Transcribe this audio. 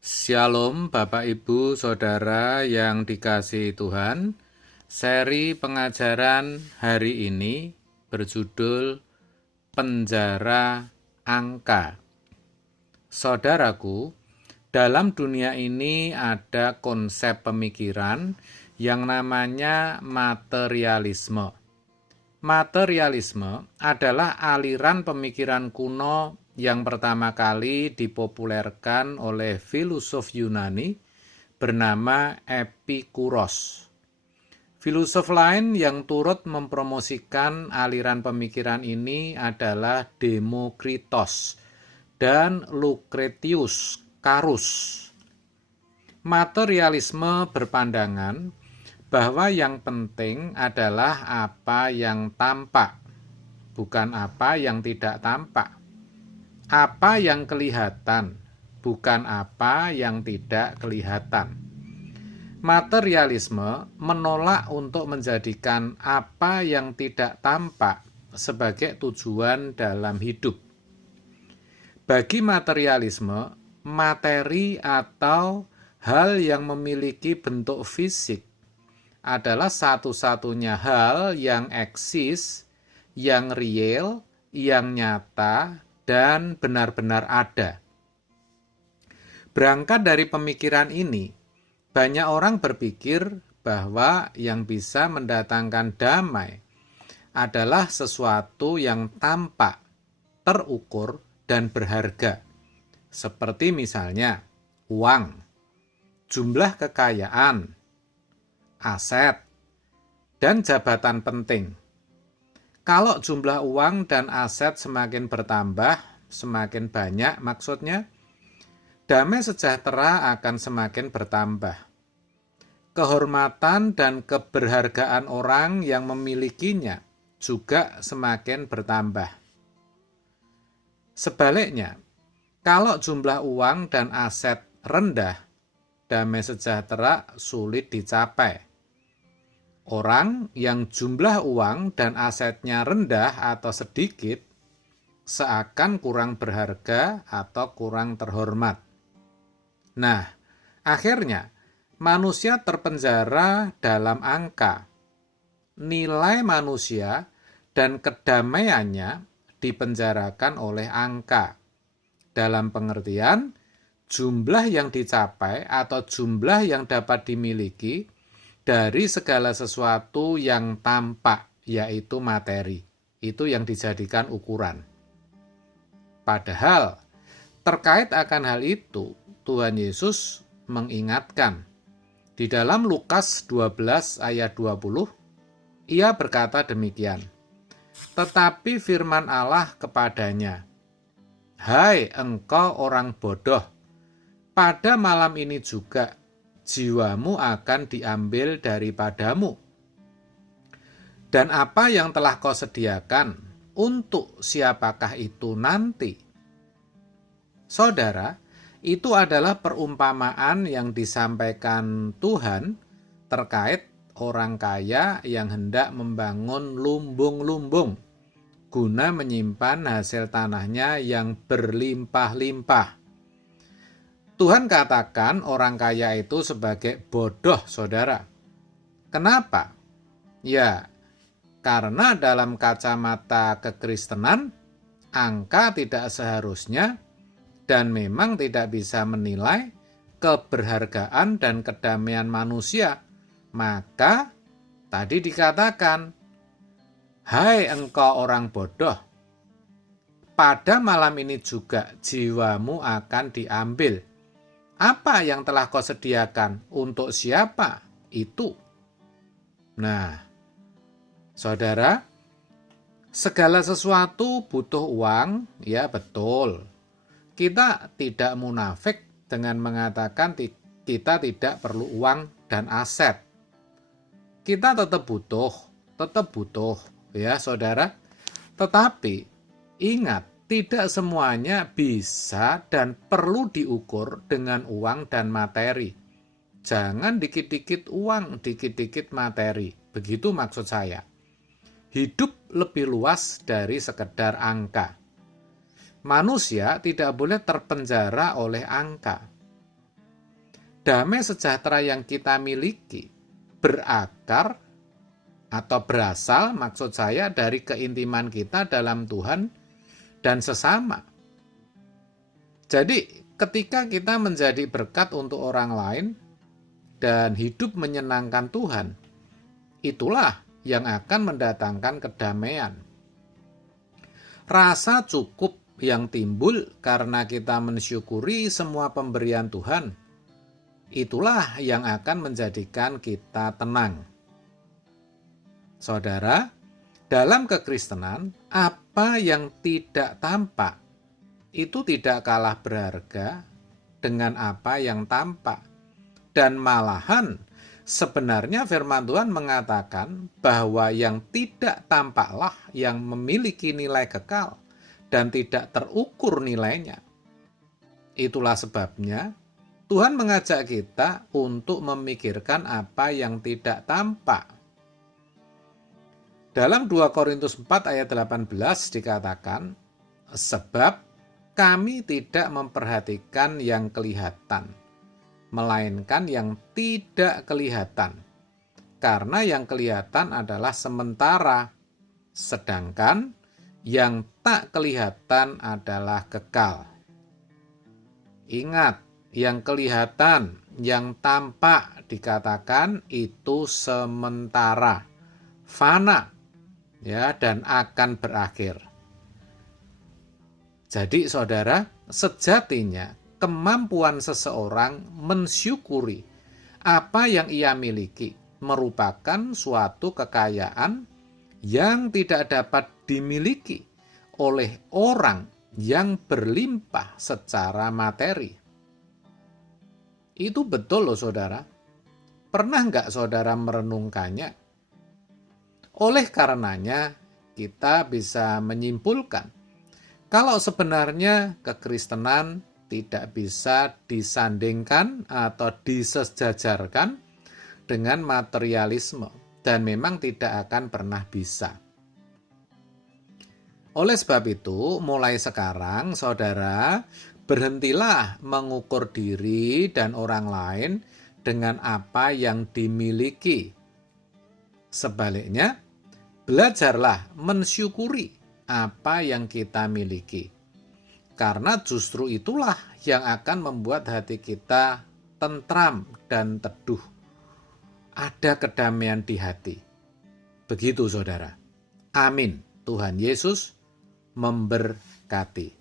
Shalom Bapak Ibu Saudara yang dikasihi Tuhan. Seri pengajaran hari ini berjudul Penjara Angka. Saudaraku, dalam dunia ini ada konsep pemikiran yang namanya materialisme. Materialisme adalah aliran pemikiran kuno yang pertama kali dipopulerkan oleh filosof Yunani bernama Epikuros. Filosof lain yang turut mempromosikan aliran pemikiran ini adalah Demokritos dan Lucretius Carus. Materialisme berpandangan bahwa yang penting adalah apa yang tampak, bukan apa yang tidak tampak. Apa yang kelihatan, bukan apa yang tidak kelihatan. Materialisme menolak untuk menjadikan apa yang tidak tampak sebagai tujuan dalam hidup. Bagi materialisme, materi atau hal yang memiliki bentuk fisik adalah satu-satunya hal yang eksis, yang real, yang nyata, dan benar-benar ada. Berangkat dari pemikiran ini, banyak orang berpikir bahwa yang bisa mendatangkan damai adalah sesuatu yang tampak, terukur, dan berharga. Seperti misalnya uang, jumlah kekayaan, aset, dan jabatan penting. Kalau jumlah uang dan aset semakin bertambah, semakin banyak maksudnya, damai sejahtera akan semakin bertambah. Kehormatan dan keberhargaan orang yang memilikinya juga semakin bertambah. Sebaliknya, kalau jumlah uang dan aset rendah, damai sejahtera sulit dicapai. Orang yang jumlah uang dan asetnya rendah atau sedikit seakan kurang berharga atau kurang terhormat. Nah, akhirnya manusia terpenjara dalam angka. Nilai manusia dan kedamaiannya dipenjarakan oleh angka. Dalam pengertian, jumlah yang dicapai atau jumlah yang dapat dimiliki dari segala sesuatu yang tampak, yaitu materi. Itu yang dijadikan ukuran. Padahal, terkait akan hal itu, Tuhan Yesus mengingatkan. Di dalam Lukas 12 ayat 20, ia berkata demikian. Tetapi firman Allah kepadanya, "Hai engkau orang bodoh, pada malam ini juga jiwamu akan diambil daripadamu. Dan apa yang telah kau sediakan, untuk siapakah itu nanti?" Saudara, itu adalah perumpamaan yang disampaikan Tuhan terkait orang kaya yang hendak membangun lumbung-lumbung guna menyimpan hasil tanahnya yang berlimpah-limpah. Tuhan katakan orang kaya itu sebagai bodoh, saudara. Kenapa? Ya, karena dalam kacamata kekristenan, angka tidak seharusnya dan memang tidak bisa menilai keberhargaan dan kedamaian manusia. Maka, tadi dikatakan, "Hai engkau orang bodoh, pada malam ini juga jiwamu akan diambil. Apa yang telah kau sediakan, untuk siapa itu?" Nah, saudara, segala sesuatu butuh uang, ya betul. Kita tidak munafik dengan mengatakan kita tidak perlu uang dan aset. Kita tetap butuh, ya saudara. Tetapi, ingat, tidak semuanya bisa dan perlu diukur dengan uang dan materi. Jangan dikit-dikit uang, dikit-dikit materi. Begitu maksud saya. Hidup lebih luas dari sekedar angka. Manusia tidak boleh terpenjara oleh angka. Damai sejahtera yang kita miliki berakar atau berasal, maksud saya, dari keintiman kita dalam Tuhan dan sesama. Jadi, ketika kita menjadi berkat untuk orang lain dan hidup menyenangkan Tuhan, itulah yang akan mendatangkan kedamaian. Rasa cukup yang timbul karena kita mensyukuri semua pemberian Tuhan, itulah yang akan menjadikan kita tenang. Saudara, dalam kekristenan, apa yang tidak tampak itu tidak kalah berharga dengan apa yang tampak. Dan malahan sebenarnya firman Tuhan mengatakan bahwa yang tidak tampaklah yang memiliki nilai kekal dan tidak terukur nilainya. Itulah sebabnya Tuhan mengajak kita untuk memikirkan apa yang tidak tampak. Dalam 2 Korintus 4 ayat 18 dikatakan, sebab kami tidak memperhatikan yang kelihatan, melainkan yang tidak kelihatan. Karena yang kelihatan adalah sementara, sedangkan yang tak kelihatan adalah kekal. Ingat, yang kelihatan, yang tampak dikatakan itu sementara, fana, ya, dan akan berakhir. Jadi saudara, sejatinya kemampuan seseorang mensyukuri apa yang ia miliki merupakan suatu kekayaan yang tidak dapat dimiliki oleh orang yang berlimpah secara materi. Itu betul loh saudara. Pernah nggak saudara merenungkannya? Oleh karenanya kita bisa menyimpulkan kalau sebenarnya kekristenan tidak bisa disandingkan atau disejajarkan dengan materialisme dan memang tidak akan pernah bisa. Oleh sebab itu, mulai sekarang saudara berhentilah mengukur diri dan orang lain dengan apa yang dimiliki. Sebaliknya, belajarlah mensyukuri apa yang kita miliki. Karena justru itulah yang akan membuat hati kita tentram dan teduh. Ada kedamaian di hati. Begitu saudara. Amin. Tuhan Yesus memberkati.